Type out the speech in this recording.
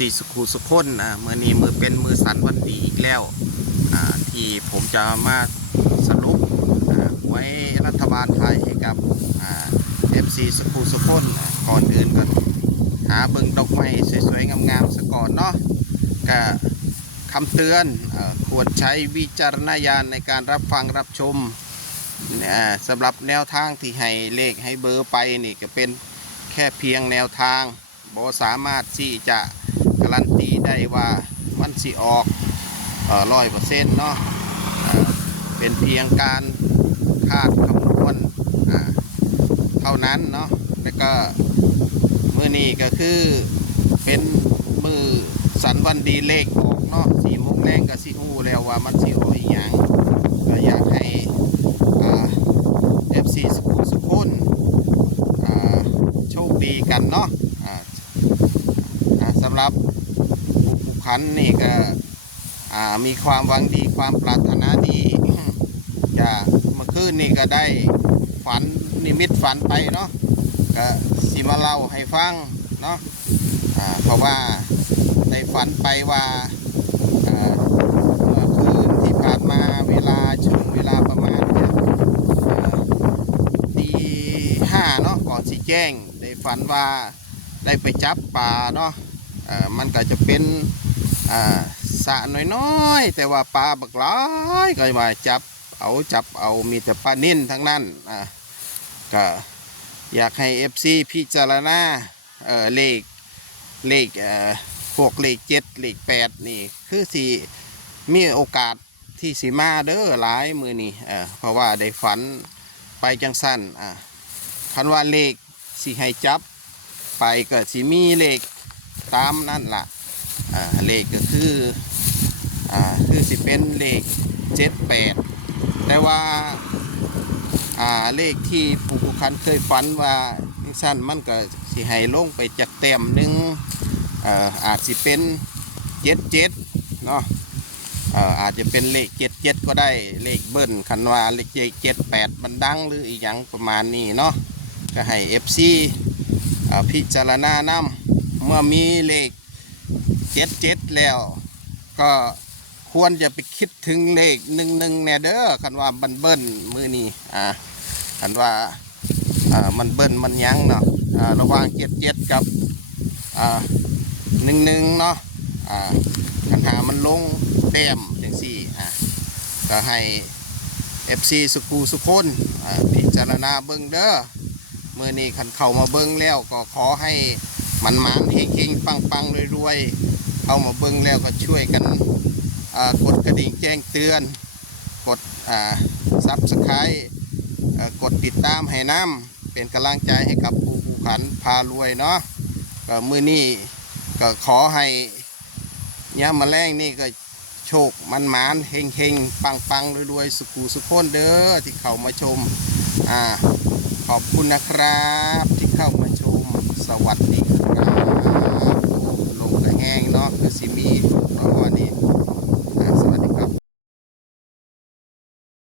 สี่สุขุสุขคนเมื่อนี้มือเป็นมือสันวันดีอีกแล้วที่ผมจะมาสรุปไว้รัฐบาลไทยให้กับFC สุขุสุขคนก่อนอื่นก็หาเบิ่งดอกไม้สวยๆงามๆซะก่อนเนาะก็คำเตือนควรใช้วิจารณญาณในการรับฟังรับชมสำหรับแนวทางที่ให้เลขให้เบอร์ไปนี่ก็เป็นแค่เพียงแนวทางบ่สามารถที่จะการันตีได้ว่ามันสิออก100%เนาะเป็นเพียงการคาดคำนวณเท่านั้นเนาะแล้วก็มื้อนี้ก็คือเป็นมือสันวันดีเลขออกเนาะ4 โมงแรงก็สิฮู้แล้วว่ามันสิออกอีหยังก็อยากให้FC สุขุนโชคดีกันเนาะสำหรับผู้ขันนี่ก็มีความหวังดีความปรารถนาดีจะเมื่อคืนนี่ก็ได้ฝันนิมิตฝันไปเนาะก็สิมาเล่าให้ฟังเนาะเพราะว่าได้ฝันไปว่าเมื่อคืนที่ผ่านมาช่วงเวลาประมาณตี 5เนาะก่อนสิแจ้งได้ฝันว่าได้ไปจับปลาเนาะมันก็จะเป็นสระน้อยๆแต่ว่าปลาบักหลายก็มาจับเอามีแต่ปลานิ่นทั้งนั้นก็อยากให้ FC พิจารณาเลขพวกเลข7เลข8นี่คือสิมีโอกาสที่สิมาเด้อหลายมือนี่เพราะว่าได้ฝันไปจังสั้นคันว่าเลขสิให้จับไปก็สิมีเลขตามนั่นล่ะเลขก็คือสิเป็นเลข78แต่ว่าเลขที่ผู้คันเคยฝันว่าสั้นมันก็สิให้ลงไปจากแต้มหนึ่งอาจสิเป็น77เนาะอาจจะเป็นเลข77ก็ได้เลขเบิ้ลคันว่าเลข78มันดังหรืออีกอย่างประมาณนี้เนาะก็ให้ FC พิจารณานำเมื่อมีเลข77แล้วก็ควรจะไปคิดถึงเลข11แน่เด้อคันว่ามันเบิ้ลมือนี้คันว่ามันเบิ้ลมันยั้งเนาะระหว่าง77กับ11เนาะคันหามันลงแต้มจังซี่ก็ให้ FC สุคนพิจารณาเบิ่งเด้อมื่อนี้ขันเข้ามาเบิ้งแล้วก็ขอให้มันเฮงๆปังๆรวยๆเข้ามาเบิ้งแล้วก็ช่วยกันกดกระดิ่งแจ้งเตือนกดSubscribeกดติดตามให้น้ำเป็นกำลังใจให้กับผู้ขันพารวยเนาะก็มื่อนี้ก็ขอให้ย่ามแมลงนี่ก็โชคมันเฮงๆปังๆรวยๆสุขคนเด้อที่เข้ามาชมขอบคุณนะครับที่เข้ามา